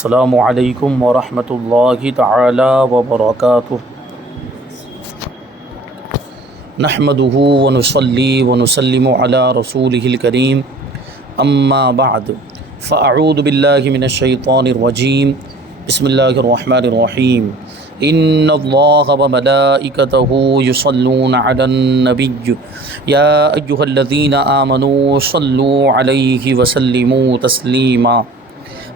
السلام علیکم ورحمۃ اللہ تعالی وبرکاتہ نحمده ونصلی ونسلم علی رسولہ الکریم اما بعد فاعوذ باللہ من الشیطان الرجیم بسم اللہ الرحمن الرحیم ان اللہ وملائکتہ یصلون علی النبی یا ایہا الذین آمنوا صلوا علیہ وسلموا تسلیما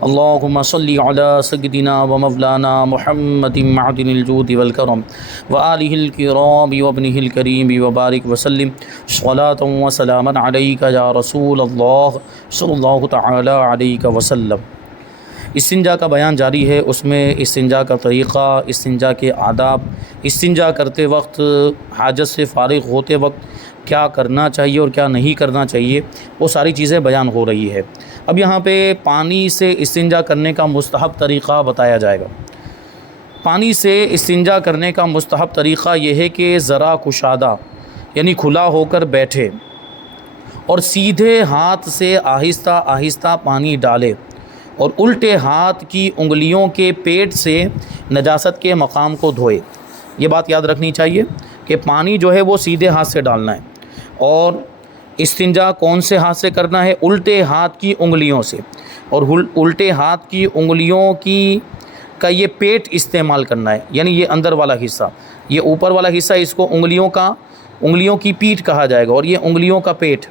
اللہم صلی علی سیدنا و مولانا محمد معدن الجود والکرم وآلہ الکرام وابنہ الکریم وبارک وسلم صلاۃ و سلاما علیک یا رسول اللہ صلی اللہ تعالی علیہ وسلم۔ استنجا کا بیان جاری ہے، اس میں استنجا کا طریقہ، استنجا کے آداب، استنجا کرتے وقت، حاجت سے فارغ ہوتے وقت کیا کرنا چاہیے اور کیا نہیں کرنا چاہیے، وہ ساری چیزیں بیان ہو رہی ہے۔ اب یہاں پہ پانی سے استنجا کرنے کا مستحب طریقہ بتایا جائے گا۔ پانی سے استنجا کرنے کا مستحب طریقہ یہ ہے کہ ذرا کشادہ یعنی کھلا ہو کر بیٹھے اور سیدھے ہاتھ سے آہستہ آہستہ پانی ڈالے اور الٹے ہاتھ کی انگلیوں کے پیٹ سے نجاست کے مقام کو دھوئے۔ یہ بات یاد رکھنی چاہیے کہ پانی جو ہے وہ سیدھے ہاتھ سے ڈالنا ہے، اور استنجا کون سے ہاتھ سے کرنا ہے؟ الٹے ہاتھ کی انگلیوں سے، اور الٹے ہاتھ کی انگلیوں کا یہ پیٹ استعمال کرنا ہے، یعنی یہ اندر والا حصہ، یہ اوپر والا حصہ، اس کو انگلیوں کی پیٹھ کہا جائے گا، اور یہ انگلیوں کا پیٹ۔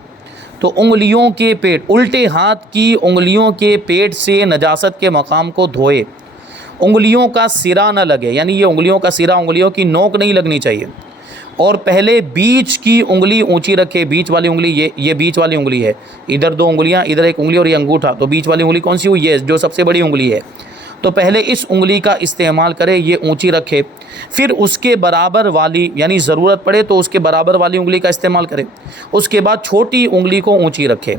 تو انگلیوں کے پیٹ، الٹے ہاتھ کی انگلیوں کے پیٹ سے نجاست کے مقام کو دھوئے۔ انگلیوں کا سرا نہ لگے، یعنی یہ انگلیوں کا سرا، انگلیوں کی نوک نہیں لگنی چاہیے، اور پہلے بیچ کی انگلی اونچی رکھے۔ بیچ والی انگلی، یہ بیچ والی انگلی ہے، ادھر دو انگلیاں، ادھر ایک انگلی اور یہ انگوٹھا، تو بیچ والی انگلی کون سی ہوئی ہے؟ جو سب سے بڑی انگلی ہے۔ تو پہلے اس انگلی کا استعمال کرے، یہ اونچی رکھے، پھر اس کے برابر والی، یعنی ضرورت پڑے تو اس کے برابر والی انگلی کا استعمال کرے، اس کے بعد چھوٹی انگلی کو اونچی رکھے۔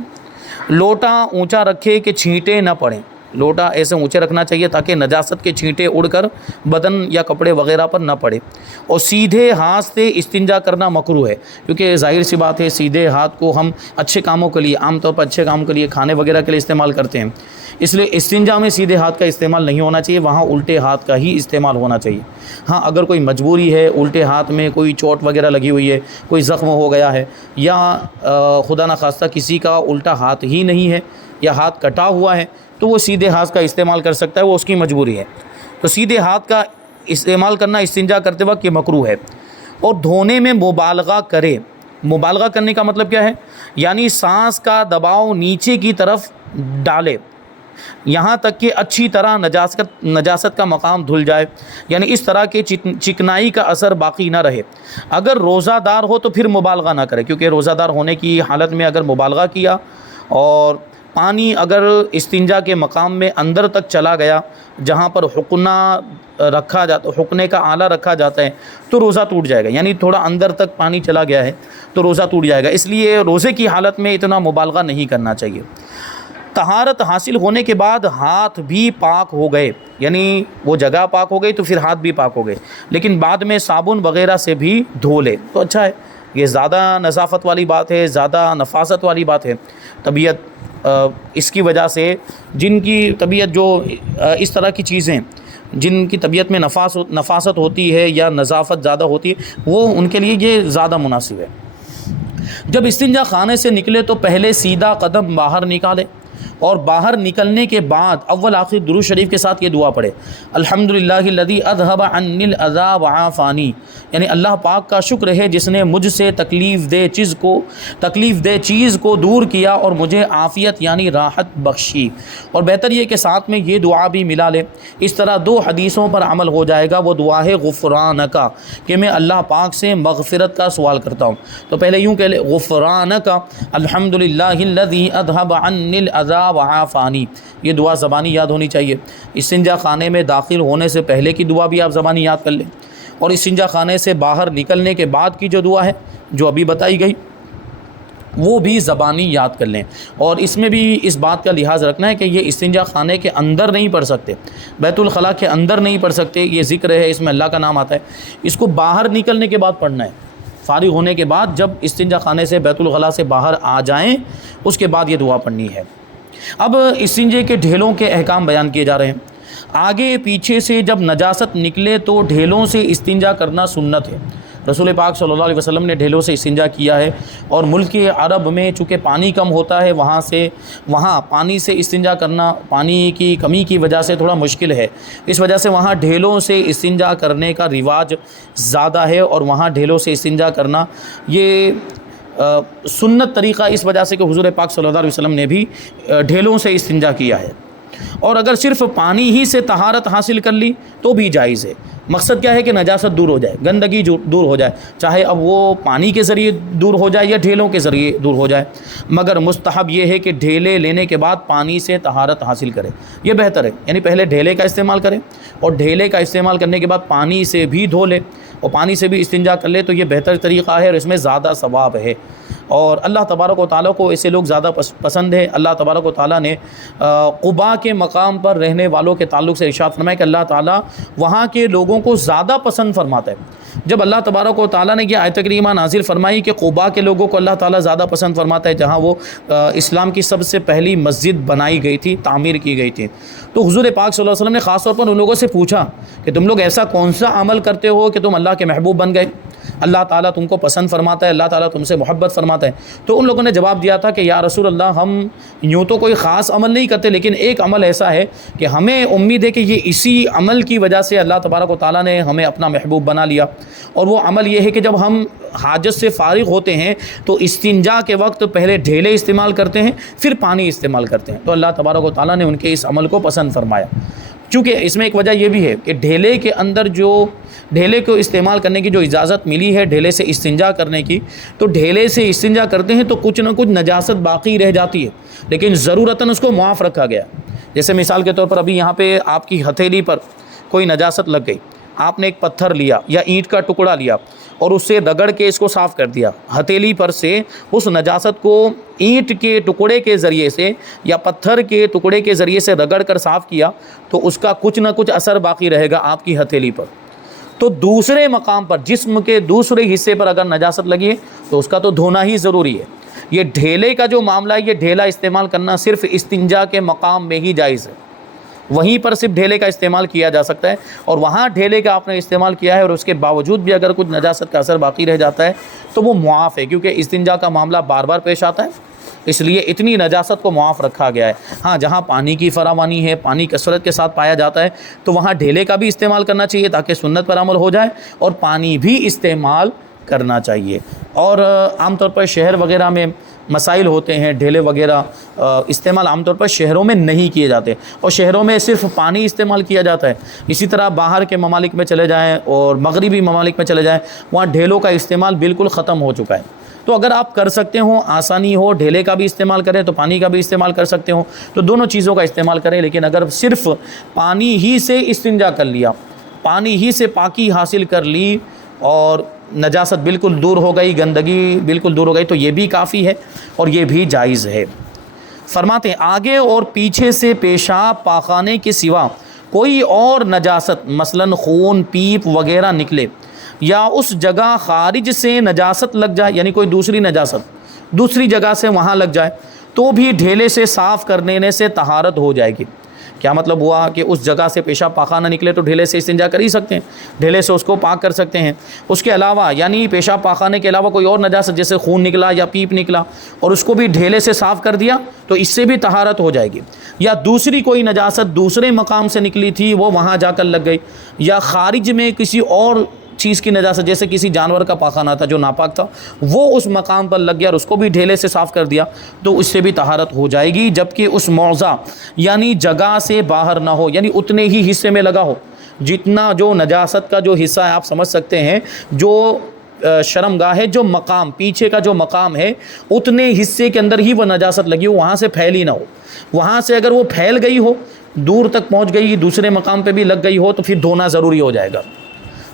لوٹا اونچا رکھے کہ چھینٹے نہ پڑیں، لوٹا ایسے اونچے رکھنا چاہیے تاکہ نجاست کے چھینٹے اڑ کر بدن یا کپڑے وغیرہ پر نہ پڑے۔ اور سیدھے ہاتھ سے استنجا کرنا مکروہ ہے، کیونکہ ظاہر سی بات ہے سیدھے ہاتھ کو ہم اچھے کاموں کے لیے، عام طور پر اچھے کاموں کے لیے، کھانے وغیرہ کے لیے استعمال کرتے ہیں، اس لیے استنجا میں سیدھے ہاتھ کا استعمال نہیں ہونا چاہیے، وہاں الٹے ہاتھ کا ہی استعمال ہونا چاہیے۔ ہاں اگر کوئی مجبوری ہے، الٹے ہاتھ میں کوئی چوٹ وغیرہ لگی ہوئی ہے، کوئی زخم ہو گیا ہے، یا خدا نخواستہ کسی کا الٹا ہاتھ ہی نہیں ہے یا ہاتھ کٹا ہوا ہے، تو وہ سیدھے ہاتھ کا استعمال کر سکتا ہے، وہ اس کی مجبوری ہے۔ تو سیدھے ہاتھ کا استعمال کرنا استنجا کرتے وقت یہ مکروہ ہے۔ اور دھونے میں مبالغہ کرے۔ مبالغہ کرنے کا مطلب کیا ہے؟ یعنی سانس کا دباؤ نیچے کی طرف ڈالے، یہاں تک کہ اچھی طرح نجاست کا مقام دھل جائے، یعنی اس طرح کے چکنائی کا اثر باقی نہ رہے۔ اگر روزہ دار ہو تو پھر مبالغہ نہ کرے، کیونکہ روزہ دار ہونے کی حالت میں اگر مبالغہ کیا اور پانی اگر استنجا کے مقام میں اندر تک چلا گیا جہاں پر حقنے کا آلہ رکھا جاتا ہے، تو روزہ ٹوٹ جائے گا، یعنی تھوڑا اندر تک پانی چلا گیا ہے تو روزہ ٹوٹ جائے گا، اس لیے روزے کی حالت میں اتنا مبالغہ نہیں کرنا چاہیے۔ طہارت حاصل ہونے کے بعد ہاتھ بھی پاک ہو گئے، یعنی وہ جگہ پاک ہو گئی تو پھر ہاتھ بھی پاک ہو گئے، لیکن بعد میں صابن وغیرہ سے بھی دھو لے تو اچھا ہے۔ یہ زیادہ نظافت والی بات ہے، زیادہ نفاست والی بات ہے۔ طبیعت اس کی وجہ سے جن کی طبیعت، جو اس طرح کی چیزیں جن کی طبیعت میں نفاست ہوتی ہے یا نظافت زیادہ ہوتی ہے، وہ ان کے لیے یہ زیادہ مناسب ہے۔ جب استنجا خانے سے نکلے تو پہلے سیدھا قدم باہر نکالے، اور باہر نکلنے کے بعد اول آخر درود شریف کے ساتھ یہ دعا پڑھے، الحمدللہ الذی اذھب عنی الاذی وعافانی، یعنی اللہ پاک کا شکر ہے جس نے مجھ سے تکلیف دہ چیز کو دور کیا اور مجھے عافیت یعنی راحت بخشی۔ اور بہتر یہ کہ ساتھ میں یہ دعا بھی ملا لے، اس طرح دو حدیثوں پر عمل ہو جائے گا۔ وہ دعا ہے غفرانک، کہ میں اللہ پاک سے مغفرت کا سوال کرتا ہوں، تو پہلے یوں کہہ لے غفرانک الحمدللہ الذی اذھب عنی الاذی وعافانی، یہ دعا زبانی یاد ہونی چاہیے۔ استنجا خانے میں داخل ہونے سے پہلے کی دعا بھی آپ زبانی یاد کر لیں، اور استنجا خانے سے باہر نکلنے کے بعد کی جو دعا ہے جو ابھی بتائی گئی وہ بھی زبانی یاد کر لیں۔ اور اس میں بھی اس بات کا لحاظ رکھنا ہے کہ یہ استنجا خانے کے اندر نہیں پڑھ سکتے، بیت الخلاء کے اندر نہیں پڑھ سکتے، یہ ذکر ہے، اس میں اللہ کا نام آتا ہے، اس کو باہر نکلنے کے بعد پڑھنا ہے۔ فارغ ہونے کے بعد جب استنجا خانے سے بیت الخلاء سے باہر آ جائیں اس کے بعد یہ دعا پڑھنی ہے۔ اب استنجے کے ڈھیلوں کے احکام بیان کیے جا رہے ہیں۔ آگے پیچھے سے جب نجاست نکلے تو ڈھیلوں سے استنجا کرنا سنت ہے۔ رسول پاک صلی اللہ علیہ وسلم نے ڈھیلوں سے استنجا کیا ہے، اور ملک عرب میں چونکہ پانی کم ہوتا ہے وہاں پانی سے استنجا کرنا پانی کی کمی کی وجہ سے تھوڑا مشکل ہے، اس وجہ سے وہاں ڈھیلوں سے استنجا کرنے کا رواج زیادہ ہے، اور وہاں ڈھیلوں سے استنجا کرنا یہ سنت طریقہ اس وجہ سے کہ حضور پاک صلی اللہ علیہ وسلم نے بھی ڈھیلوں سے استنجا کیا ہے۔ اور اگر صرف پانی ہی سے طہارت حاصل کر لی تو بھی جائز ہے۔ مقصد کیا ہے کہ نجاست دور ہو جائے، گندگی دور ہو جائے، چاہے اب وہ پانی کے ذریعے دور ہو جائے یا ڈھیلوں کے ذریعے دور ہو جائے، مگر مستحب یہ ہے کہ ڈھیلے لینے کے بعد پانی سے طہارت حاصل کرے، یہ بہتر ہے۔ یعنی پہلے ڈھیلے کا استعمال کرے، اور ڈھیلے کا استعمال کرنے کے بعد پانی سے بھی دھو لے اور پانی سے بھی استنجا کر لے، تو یہ بہتر طریقہ ہے اور اس میں زیادہ ثواب ہے۔ اور اللہ تبارک و تعالیٰ کو ایسے لوگ زیادہ پسند ہے۔ اللہ تبارک و تعالیٰ نے قباء کے مقام پر رہنے والوں کے تعلق سے ارشاد فرمایا کہ اللہ تعالیٰ وہاں کے لوگوں کو زیادہ پسند فرماتا ہے۔ جب اللہ تبارک و تعالیٰ نے یہ آیت کریمہ نازل فرمائی کہ قباء کے لوگوں کو اللہ تعالیٰ زیادہ پسند فرماتا ہے، جہاں وہ اسلام کی سب سے پہلی مسجد بنائی گئی تھی، تعمیر کی گئی تھی، تو حضور پاک صلی اللہ علیہ وسلم نے خاص طور پر ان لوگوں سے پوچھا کہ تم لوگ ایسا کون سا عمل کرتے ہو کہ تم اللہ کے محبوب بن گئے، اللہ تعالیٰ تم کو پسند فرماتا ہے، اللہ تعالیٰ تم سے محبت فرماتا ہے؟ تو ان لوگوں نے جواب دیا تھا کہ یا رسول اللہ، ہم یوں تو کوئی خاص عمل نہیں کرتے، لیکن ایک عمل ایسا ہے کہ ہمیں امید ہے کہ یہ اسی عمل کی وجہ سے اللہ تبارک و تعالیٰ نے ہمیں اپنا محبوب بنا لیا، اور وہ عمل یہ ہے کہ جب ہم حاجت سے فارغ ہوتے ہیں تو استنجا کے وقت پہلے ڈھیلے استعمال کرتے ہیں، پھر پانی استعمال کرتے ہیں۔ تو اللہ تبارک و تعالیٰ نے ان کے اس عمل کو پسند فرمایا۔ چونکہ اس میں ایک وجہ یہ بھی ہے کہ ڈھیلے کے اندر جو ڈھیلے کو استعمال کرنے کی جو اجازت ملی ہے ڈھیلے سے استنجا کرنے کی، تو ڈھیلے سے استنجا کرتے ہیں تو کچھ نہ کچھ نجاست باقی رہ جاتی ہے، لیکن ضرورتاً اس کو معاف رکھا گیا۔ جیسے مثال کے طور پر ابھی یہاں پہ آپ کی ہتھیلی پر کوئی نجاست لگ گئی، آپ نے ایک پتھر لیا یا اینٹ کا ٹکڑا لیا اور اس سے رگڑ کے اس کو صاف کر دیا، ہتھیلی پر سے اس نجاست کو اینٹ کے ٹکڑے کے ذریعے سے یا پتھر کے ٹکڑے کے ذریعے سے رگڑ کر صاف کیا، تو اس کا کچھ نہ کچھ اثر باقی رہے گا آپ کی ہتھیلی پر۔ تو دوسرے مقام پر، جسم کے دوسرے حصے پر اگر نجاست لگی ہے تو اس کا تو دھونا ہی ضروری ہے۔ یہ ڈھیلے کا جو معاملہ ہے، یہ ڈھیلا استعمال کرنا صرف استنجا کے مقام میں ہی جائز ہے، وہیں پر صرف ڈھیلے کا استعمال کیا جا سکتا ہے، اور وہاں ڈھیلے کا آپ نے استعمال کیا ہے اور اس کے باوجود بھی اگر کچھ نجاست کا اثر باقی رہ جاتا ہے تو وہ معاف ہے، کیونکہ استنجا کا معاملہ بار بار پیش آتا ہے، اس لیے اتنی نجاست کو معاف رکھا گیا ہے۔ ہاں، جہاں پانی کی فراوانی ہے، پانی کثرت کے ساتھ پایا جاتا ہے، تو وہاں ڈھیلے کا بھی استعمال کرنا چاہیے تاکہ سنت پر عمل ہو جائے، اور پانی بھی استعمال کرنا چاہیے۔ اور عام طور پر شہر وغیرہ میں مسائل ہوتے ہیں، ڈھیلے وغیرہ استعمال عام طور پر شہروں میں نہیں کیے جاتے، اور شہروں میں صرف پانی استعمال کیا جاتا ہے۔ اسی طرح باہر کے ممالک میں چلے جائیں اور مغربی ممالک میں چلے جائیں، وہاں ڈھیلوں کا استعمال بالکل ختم ہو چکا ہے۔ تو اگر آپ کر سکتے ہوں، آسانی ہو، ڈھیلے کا بھی استعمال کریں تو پانی کا بھی استعمال کر سکتے ہوں، تو دونوں چیزوں کا استعمال کریں۔ لیکن اگر صرف پانی ہی سے استنجا کر لیا، پانی ہی سے پاکی حاصل کر لی اور نجاست بالکل دور ہو گئی، گندگی بالکل دور ہو گئی، تو یہ بھی کافی ہے اور یہ بھی جائز ہے۔ فرماتے ہیں آگے اور پیچھے سے پیشاب پاخانے کے سوا کوئی اور نجاست مثلاً خون، پیپ وغیرہ نکلے، یا اس جگہ خارج سے نجاست لگ جائے، یعنی کوئی دوسری نجاست دوسری جگہ سے وہاں لگ جائے، تو بھی ڈھیلے سے صاف کر لینے سے طہارت ہو جائے گی۔ کیا مطلب ہوا کہ اس جگہ سے پیشاب پاخانہ نکلے تو ڈھیلے سے استنجا کر ہی سکتے ہیں، ڈھیلے سے اس کو پاک کر سکتے ہیں۔ اس کے علاوہ یعنی پیشاب پاخانے کے علاوہ کوئی اور نجاست جیسے خون نکلا یا پیپ نکلا اور اس کو بھی ڈھیلے سے صاف کر دیا تو اس سے بھی طہارت ہو جائے گی۔ یا دوسری کوئی نجاست دوسرے مقام سے نکلی تھی، وہ وہاں جا کر لگ گئی، یا خارج میں کسی اور چیز کی نجاست جیسے کسی جانور کا پاخانہ تھا جو ناپاک تھا، وہ اس مقام پر لگ گیا اور اس کو بھی ڈھیلے سے صاف کر دیا، تو اس سے بھی طہارت ہو جائے گی، جبکہ اس موضع یعنی جگہ سے باہر نہ ہو، یعنی اتنے ہی حصے میں لگا ہو جتنا جو نجاست کا جو حصہ ہے، آپ سمجھ سکتے ہیں جو شرمگاہ ہے، جو مقام پیچھے کا جو مقام ہے، اتنے حصے کے اندر ہی وہ نجاست لگی ہو، وہاں سے پھیلی نہ ہو۔ وہاں سے اگر وہ پھیل گئی ہو، دور تک پہنچ گئی، دوسرے مقام پہ بھی لگ گئی ہو، تو پھر دھونا ضروری ہو جائے گا۔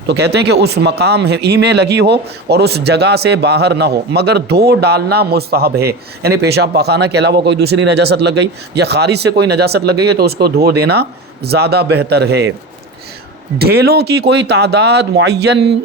تو کہتے ہیں کہ اس مقام ہی میں لگی ہو اور اس جگہ سے باہر نہ ہو، مگر دھو ڈالنا مستحب ہے، یعنی پیشاب پاخانہ کے علاوہ کوئی دوسری نجاست لگ گئی یا خارج سے کوئی نجاست لگ گئی ہے تو اس کو دھو دینا زیادہ بہتر ہے۔ ڈھیلوں کی کوئی تعداد معین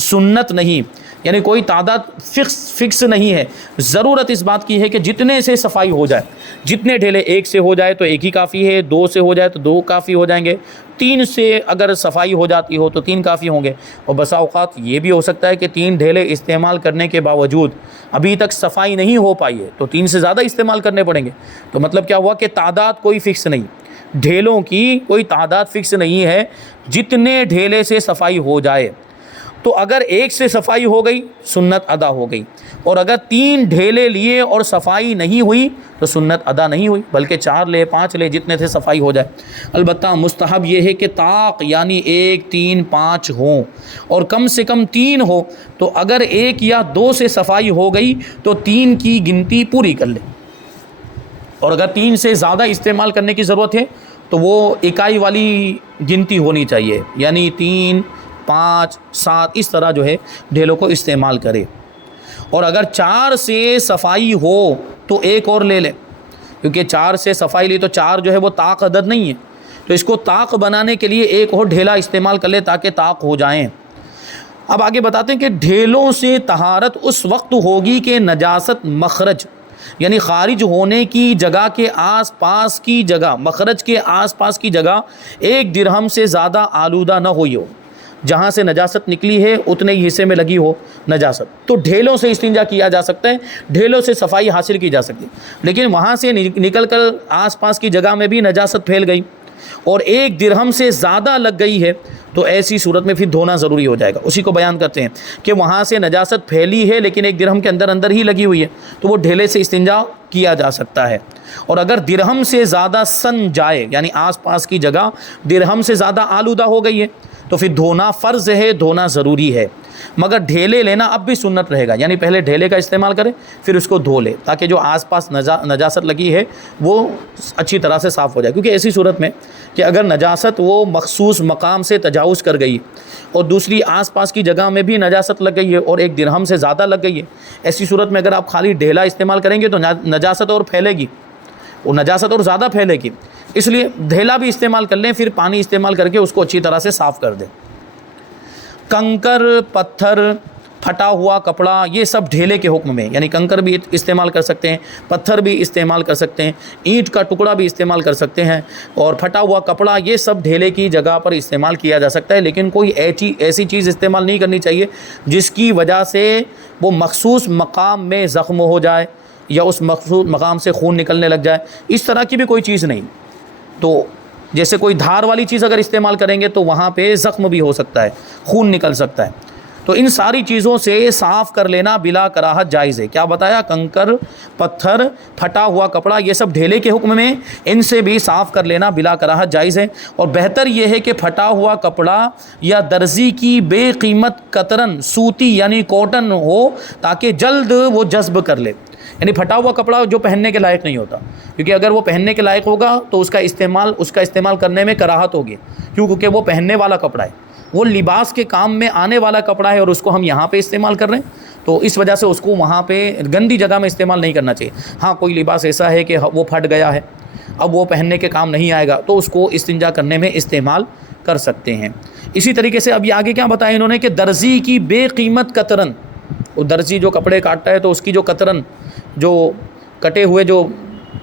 سنت نہیں یعنی کوئی تعداد فکس نہیں ہے، ضرورت اس بات کی ہے کہ جتنے سے صفائی ہو جائے، جتنے ڈھیلے ایک سے ہو جائے تو ایک ہی کافی ہے، دو سے ہو جائے تو دو کافی ہو جائیں گے، تین سے اگر صفائی ہو جاتی ہو تو تین کافی ہوں گے، اور بسا اوقات یہ بھی ہو سکتا ہے کہ تین ڈھیلے استعمال کرنے کے باوجود ابھی تک صفائی نہیں ہو پائی ہے تو تین سے زیادہ استعمال کرنے پڑیں گے۔ تو مطلب کیا ہوا کہ تعداد کوئی فکس نہیں، ڈھیلوں کی کوئی تعداد فکس نہیں ہے، جتنے ڈھیلے سے صفائی ہو جائے۔ تو اگر ایک سے صفائی ہو گئی سنت ادا ہو گئی، اور اگر تین ڈھیلے لیے اور صفائی نہیں ہوئی تو سنت ادا نہیں ہوئی، بلکہ 4 لے 5 لے جتنے سے صفائی ہو جائے۔ البتہ مستحب یہ ہے کہ طاق یعنی 1 3 5 ہوں، اور کم سے کم 3 ہو، تو اگر 1 یا 2 سے صفائی ہو گئی تو 3 کی گنتی پوری کر لے، اور اگر 3 سے زیادہ استعمال کرنے کی ضرورت ہے تو وہ اکائی والی گنتی ہونی چاہیے، یعنی 3 5 7 اس طرح جو ہے ڈھیلوں کو استعمال کرے۔ اور اگر 4 سے صفائی ہو تو 1 اور لے لے، کیونکہ 4 سے صفائی لی تو 4 جو ہے وہ طاق عدد نہیں ہے، تو اس کو طاق بنانے کے لیے 1 اور ڈھیلا استعمال کر لے تاکہ طاق ہو جائیں۔ اب آگے بتاتے ہیں کہ ڈھیلوں سے طہارت اس وقت ہوگی کہ نجاست مخرج یعنی خارج ہونے کی جگہ کے آس پاس کی جگہ، مخرج کے آس پاس کی جگہ 1 درہم سے زیادہ آلودہ نہ ہوئی ہو، جہاں سے نجاست نکلی ہے اتنے ہی حصے میں لگی ہو نجاست، تو ڈھیلوں سے استنجا کیا جا سکتا ہے، ڈھیلوں سے صفائی حاصل کی جا سکتی ہے۔ لیکن وہاں سے نکل کر آس پاس کی جگہ میں بھی نجاست پھیل گئی اور 1 درہم سے زیادہ لگ گئی ہے تو ایسی صورت میں پھر دھونا ضروری ہو جائے گا۔ اسی کو بیان کرتے ہیں کہ وہاں سے نجاست پھیلی ہے لیکن 1 درہم کے اندر ہی لگی ہوئی ہے تو وہ ڈھیلے سے استنجا کیا جا سکتا ہے۔ اور اگر درہم سے زیادہ سن جائے یعنی آس پاس کی جگہ درہم سے زیادہ آلودہ ہو گئی ہے تو پھر دھونا فرض ہے، دھونا ضروری ہے، مگر ڈھیلے لینا اب بھی سنت رہے گا، یعنی پہلے ڈھیلے کا استعمال کرے پھر اس کو دھو لے تاکہ جو آس پاس نجاست لگی ہے وہ اچھی طرح سے صاف ہو جائے، کیونکہ ایسی صورت میں کہ اگر نجاست وہ مخصوص مقام سے تجاوز کر گئی اور دوسری آس پاس کی جگہ میں بھی نجاست لگ گئی ہے اور 1 درہم سے زیادہ لگ گئی ہے، ایسی صورت میں اگر آپ خالی ڈھیلا استعمال کریں گے تو نجاست اور پھیلے گی، وہ نجاست اور زیادہ پھیلے گی، اس لیے ڈھیلا بھی استعمال کر لیں، پھر پانی استعمال کر کے اس کو اچھی طرح سے صاف کر دیں۔ کنکر، پتھر، پھٹا ہوا کپڑا یہ سب ڈھیلے کے حکم میں، یعنی کنکر بھی استعمال کر سکتے ہیں، پتھر بھی استعمال کر سکتے ہیں، اینٹ کا ٹکڑا بھی استعمال کر سکتے ہیں، اور پھٹا ہوا کپڑا یہ سب ڈھیلے کی جگہ پر استعمال کیا جا سکتا ہے، لیکن کوئی ایسی چیز استعمال نہیں کرنی چاہیے جس کی وجہ سے وہ مخصوص مقام میں زخم ہو جائے یا اس مخصوص مقام سے خون نکلنے لگ جائے، اس طرح کی بھی کوئی چیز نہیں۔ تو جیسے کوئی دھار والی چیز اگر استعمال کریں گے تو وہاں پہ زخم بھی ہو سکتا ہے، خون نکل سکتا ہے، تو ان ساری چیزوں سے صاف کر لینا بلا کراہت جائز ہے۔ کیا بتایا؟ کنکر، پتھر، پھٹا ہوا کپڑا یہ سب ڈھیلے کے حکم میں، ان سے بھی صاف کر لینا بلا کراہت جائز ہے، اور بہتر یہ ہے کہ پھٹا ہوا کپڑا یا درزی کی بے قیمت قطرن سوتی یعنی کاٹن ہو تاکہ جلد وہ جذب کر لے، یعنی پھٹا ہوا کپڑا جو پہننے کے لائق نہیں ہوتا، کیونکہ اگر وہ پہننے کے لائق ہوگا تو اس کا استعمال کرنے میں کراہت ہوگی، کیونکہ وہ پہننے والا کپڑا ہے، وہ لباس کے کام میں آنے والا کپڑا ہے اور اس کو ہم یہاں پہ استعمال کر رہے ہیں، تو اس وجہ سے اس کو وہاں پہ گندی جگہ میں استعمال نہیں کرنا چاہیے۔ ہاں کوئی لباس ایسا ہے کہ وہ پھٹ گیا ہے، اب وہ پہننے کے کام نہیں آئے گا تو اس کو استنجا کرنے میں استعمال کر سکتے ہیں۔ اسی طریقے سے اب یہ آگے کیا بتایا انہوں نے کہ درزی کی بے قیمت قطرن، وہ درزی جو کپڑے کاٹتا ہے تو اس کی جو قطرن، جو کٹے ہوئے جو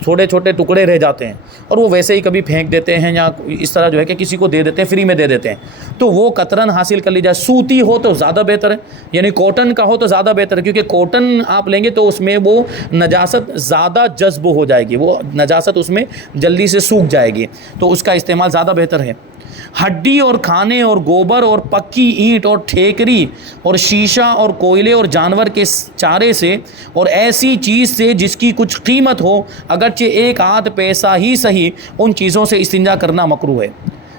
چھوٹے چھوٹے ٹکڑے رہ جاتے ہیں اور وہ ویسے ہی کبھی پھینک دیتے ہیں یا اس طرح جو ہے کہ کسی کو دے دیتے ہیں، فری میں دے دیتے ہیں، تو وہ قطرن حاصل کر لی جائے۔ سوتی ہو تو زیادہ بہتر ہے، یعنی کاٹن کا ہو تو زیادہ بہتر ہے، کیونکہ کاٹن آپ لیں گے تو اس میں وہ نجاست زیادہ جذب ہو جائے گی، وہ نجاست اس میں جلدی سے سوکھ جائے گی، تو اس کا استعمال زیادہ بہتر ہے۔ ہڈی اور کھانے اور گوبر اور پکی اینٹ اور ٹھیکری اور شیشہ اور کوئلے اور جانور کے چارے سے اور ایسی چیز سے جس کی کچھ قیمت ہو، اگرچہ 1 آدھ پیسہ ہی صحیح، ان چیزوں سے استنجا کرنا مکروہ ہے۔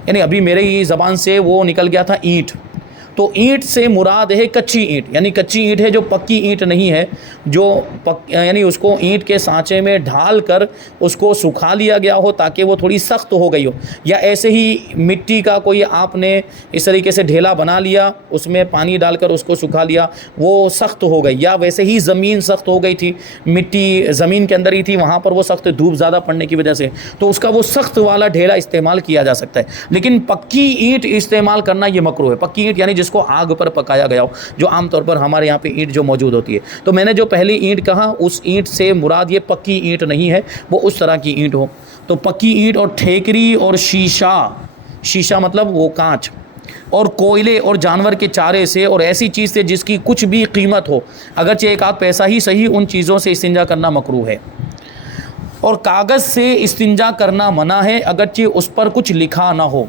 یعنی ابھی میرے ہی زبان سے وہ نکل گیا تھا اینٹ، تو اینٹ سے مراد ہے کچی اینٹ، یعنی کچی اینٹ ہے جو پکی اینٹ نہیں ہے، جو یعنی اس کو اینٹ کے سانچے میں ڈھال کر اس کو سکھا لیا گیا ہو تاکہ وہ تھوڑی سخت ہو گئی ہو، یا ایسے ہی مٹی کا کوئی آپ نے اس طریقے سے ڈھیلا بنا لیا، اس میں پانی ڈال کر اس کو سکھا لیا، وہ سخت ہو گئی، یا ویسے ہی زمین سخت ہو گئی تھی، مٹی زمین کے اندر ہی تھی، وہاں پر وہ سخت دھوپ زیادہ پڑنے کی وجہ سے، تو اس کا وہ سخت والا ڈھیلا استعمال کیا جا سکتا ہے، لیکن پکی اینٹ استعمال کرنا یہ مکروہ ہے۔ پکی اینٹ یعنی جس جس کو آگ پر پکایا گیا ہو، جو عام طور پر ہمارے یہاں پہ اینٹ جو موجود ہوتی ہے. تو میں نے جو پہلی اینٹ کہا اس اینٹ سے مراد یہ پکی اینٹ نہیں ہے، وہ اس طرح کی اینٹ ہو. تو پکی اینٹ اور ٹھیکری اور شیشہ مطلب وہ کانچ، اور کوئلے اور جانور کے چارے سے، اور ایسی چیز سے جس کی کچھ بھی قیمت ہو، اگرچہ ایک آدھ پیسہ ہی صحیح، ان چیزوں سے استنجا کرنا مکروہ ہے. اور کاغذ سے استنجا کرنا منع ہے اگرچہ اس پر کچھ لکھا نہ ہو،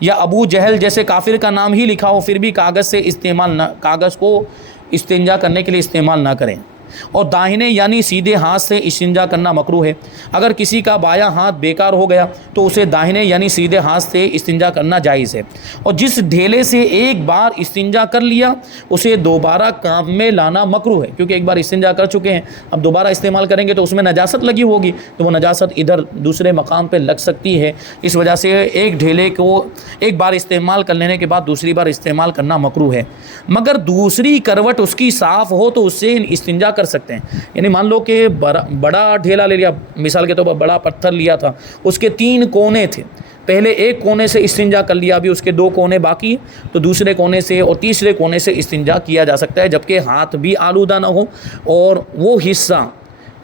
یا ابو جہل جیسے کافر کا نام ہی لکھا ہو، پھر بھی کاغذ کو استنجا کرنے کے لیے استعمال نہ کریں. اور داہنے یعنی سیدھے ہاتھ سے استنجا کرنا مکروہ ہے. اگر کسی کا بایاں ہاتھ بیکار ہو گیا تو اسے داہنے یعنی سیدھے ہاتھ سے استنجا کرنا جائز ہے. اور جس ڈھیلے سے ایک بار استنجا کر لیا اسے دوبارہ کام میں لانا مکروہ ہے، کیونکہ ایک بار استنجا کر چکے ہیں، اب دوبارہ استعمال کریں گے تو اس میں نجاست لگی ہوگی، تو وہ نجاست ادھر دوسرے مقام پہ لگ سکتی ہے. اس وجہ سے ایک ڈھیلے کو ایک بار استعمال کر لینے کے بعد دوسری بار استعمال کرنا مکروہ ہے. مگر دوسری کروٹ اس کی صاف ہو تو اس سے استنجا کر سکتے ہیں. یعنی مان لو کہ بڑا ڈھیلا لے لیا، مثال کے طور پر بڑا پتھر لیا تھا، اس کے 3 کونے تھے، پہلے ایک کونے سے استنجا کر لیا، ابھی اس کے 2 کونے باقی، تو دوسرے کونے سے اور تیسرے کونے سے استنجا کیا جا سکتا ہے، جبکہ ہاتھ بھی آلودہ نہ ہو اور وہ حصہ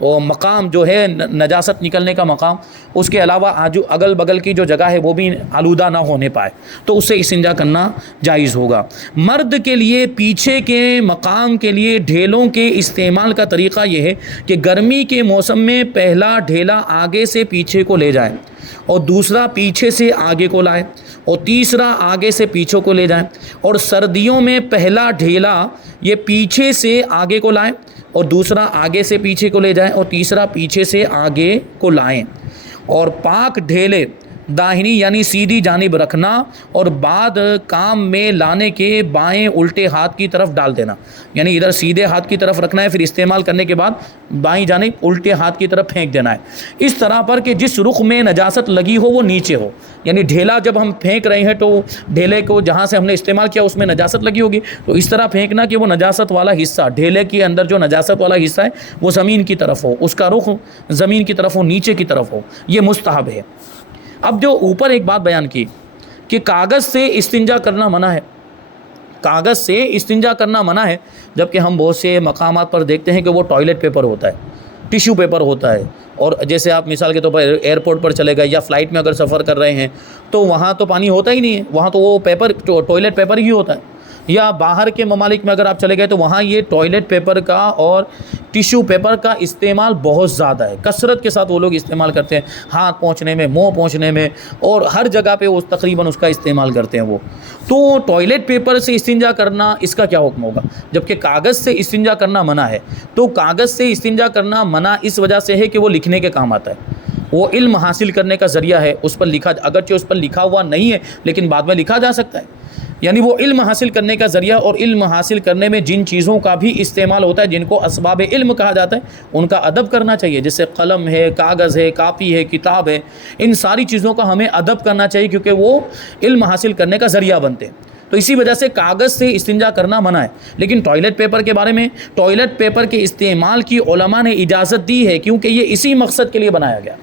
وہ مقام جو ہے نجاست نکلنے کا مقام، اس کے علاوہ اگل بغل کی جو جگہ ہے وہ بھی آلودہ نہ ہونے پائے، تو اس سے استنجا کرنا جائز ہوگا. مرد کے لیے پیچھے کے مقام کے لیے ڈھیلوں کے استعمال کا طریقہ یہ ہے کہ گرمی کے موسم میں پہلا ڈھیلا آگے سے پیچھے کو لے جائیں، اور دوسرا پیچھے سے آگے کو لائیں، اور تیسرا آگے سے پیچھے کو لے جائیں. اور سردیوں میں پہلا ڈھیلا یہ پیچھے سے آگے کو لائیں، اور دوسرا آگے سے پیچھے کو لے جائیں، اور تیسرا پیچھے سے آگے کو لائیں. اور پاک ڈھیلے داہنی یعنی سیدھی جانب رکھنا، اور بعد کام میں لانے کے بائیں الٹے ہاتھ کی طرف ڈال دینا. یعنی ادھر سیدھے ہاتھ کی طرف رکھنا ہے، پھر استعمال کرنے کے بعد بائیں جانب الٹے ہاتھ کی طرف پھینک دینا ہے، اس طرح پر کہ جس رخ میں نجاست لگی ہو وہ نیچے ہو. یعنی ڈھیلا جب ہم پھینک رہے ہیں تو ڈھیلے کو جہاں سے ہم نے استعمال کیا اس میں نجاست لگی ہوگی، تو اس طرح پھینکنا کہ وہ نجاست والا حصہ، ڈھیلے کے اندر جو نجاست والا حصہ ہے وہ زمین کی طرف ہو، اس کا رخ زمین کی طرف ہو، نیچے کی طرف ہو. یہ مستحب ہے. اب جو اوپر ایک بات بیان کی کہ کاغذ سے استنجا کرنا منع ہے، کاغذ سے استنجا کرنا منع ہے، جبکہ ہم بہت سے مقامات پر دیکھتے ہیں کہ وہ ٹوائلٹ پیپر ہوتا ہے، ٹیشو پیپر ہوتا ہے. اور جیسے آپ مثال کے طور پر ایئرپورٹ پر چلے گئے یا فلائٹ میں اگر سفر کر رہے ہیں تو وہاں تو پانی ہوتا ہی نہیں ہے، وہاں تو وہ پیپر ٹوائلٹ پیپر ہی ہوتا ہے. یا باہر کے ممالک میں اگر آپ چلے گئے تو وہاں یہ ٹوائلٹ پیپر کا اور ٹیشو پیپر کا استعمال بہت زیادہ ہے، کثرت کے ساتھ وہ لوگ استعمال کرتے ہیں، ہاتھ پہنچنے میں، منہ پہنچنے میں، اور ہر جگہ پہ وہ تقریباً اس کا استعمال کرتے ہیں وہ. تو ٹوائلٹ پیپر سے استنجا کرنا اس کا کیا حکم ہوگا؟ جبکہ کاغذ سے استنجا کرنا منع ہے. تو کاغذ سے استنجا کرنا منع اس وجہ سے ہے کہ وہ لکھنے کے کام آتا ہے، وہ علم حاصل کرنے کا ذریعہ ہے. اس پر اگرچہ اس پر لکھا ہوا نہیں ہے لیکن بعد میں لکھا جا سکتا ہے. یعنی وہ علم حاصل کرنے کا ذریعہ، اور علم حاصل کرنے میں جن چیزوں کا بھی استعمال ہوتا ہے جن کو اسباب علم کہا جاتا ہے ان کا ادب کرنا چاہیے، جیسے قلم ہے، کاغذ ہے، کاپی ہے، کتاب ہے، ان ساری چیزوں کا ہمیں ادب کرنا چاہیے کیونکہ وہ علم حاصل کرنے کا ذریعہ بنتے ہیں. تو اسی وجہ سے کاغذ سے استنجا کرنا منع ہے. لیکن ٹوائلٹ پیپر کے بارے میں، ٹوائلٹ پیپر کے استعمال کی علماء نے اجازت دی ہے کیونکہ یہ اسی مقصد کے لیے بنایا گیا.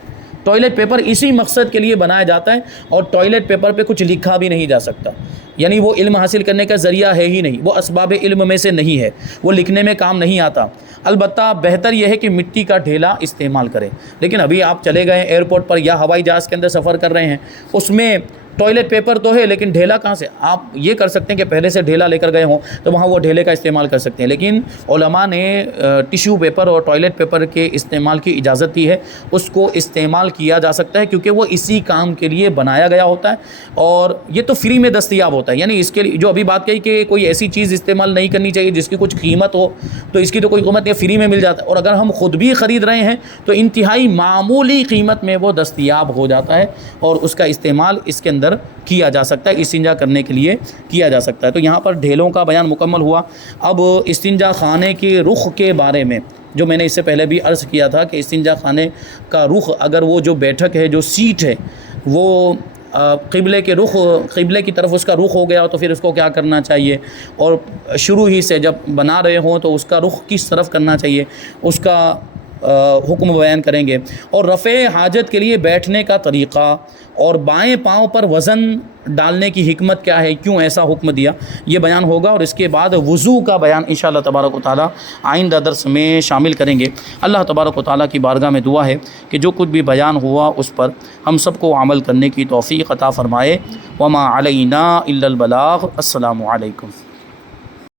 ٹوائلٹ پیپر اسی مقصد کے لیے بنایا جاتا ہے، اور ٹوائلٹ پیپر پہ کچھ لکھا بھی نہیں جا سکتا. یعنی وہ علم حاصل کرنے کا ذریعہ ہے ہی نہیں، وہ اسباب علم میں سے نہیں ہے، وہ لکھنے میں کام نہیں آتا. البتہ بہتر یہ ہے کہ مٹی کا ڈھیلا استعمال کریں. لیکن ابھی آپ چلے گئے ایئرپورٹ پر یا ہوائی جہاز کے اندر سفر کر رہے ہیں، اس میں ٹوائلٹ پیپر تو ہے لیکن ڈھیلا کہاں سے؟ آپ یہ کر سکتے ہیں کہ پہلے سے ڈھیلا لے کر گئے ہوں تو وہاں وہ ڈھیلے کا استعمال کر سکتے ہیں. لیکن علماء نے ٹیشو پیپر اور ٹوائلٹ پیپر کے استعمال کی اجازت دی ہے، اس کو استعمال کیا جا سکتا ہے کیونکہ وہ اسی کام کے لیے بنایا گیا ہوتا ہے، اور یہ تو فری میں دستیاب ہوتا ہے. یعنی اس کے لیے جو ابھی بات کہی کہ کوئی ایسی چیز استعمال نہیں کرنی چاہیے جس کی کچھ قیمت ہو، تو اس کی تو کوئی قیمت نہیں، فری میں مل جاتا ہے. اور اگر ہم خود بھی خرید رہے ہیں تو انتہائی معمولی قیمت میں وہ دستیاب ہو جاتا ہے، اور اس کا استعمال اس کے اندر کیا جا سکتا ہے، استنجا کرنے کے لیے کیا جا سکتا ہے. تو یہاں پر ڈھیلوں کا بیان مکمل ہوا. اب استنجا خانے کے رخ کے بارے میں جو میں نے اس سے پہلے بھی عرض کیا تھا کہ استنجا خانے کا رخ، اگر وہ جو بیٹھک ہے، جو سیٹ ہے، وہ قبلے کی طرف اس کا رخ ہو گیا تو پھر اس کو کیا کرنا چاہیے، اور شروع ہی سے جب بنا رہے ہوں تو اس کا رخ کس طرف کرنا چاہیے، اس کا حکم بیان کریں گے، اور رفع حاجت کے لیے بیٹھنے کا طریقہ اور بائیں پاؤں پر وزن ڈالنے کی حکمت کیا ہے، کیوں ایسا حکم دیا، یہ بیان ہوگا، اور اس کے بعد وضو کا بیان انشاءاللہ تبارک و تعالیٰ آئندہ درس میں شامل کریں گے۔ اللہ تبارک و تعالیٰ کی بارگاہ میں دعا ہے کہ جو کچھ بھی بیان ہوا اس پر ہم سب کو عمل کرنے کی توفیق عطا فرمائے۔ وما علینا الا البلاغ۔ السلام علیکم۔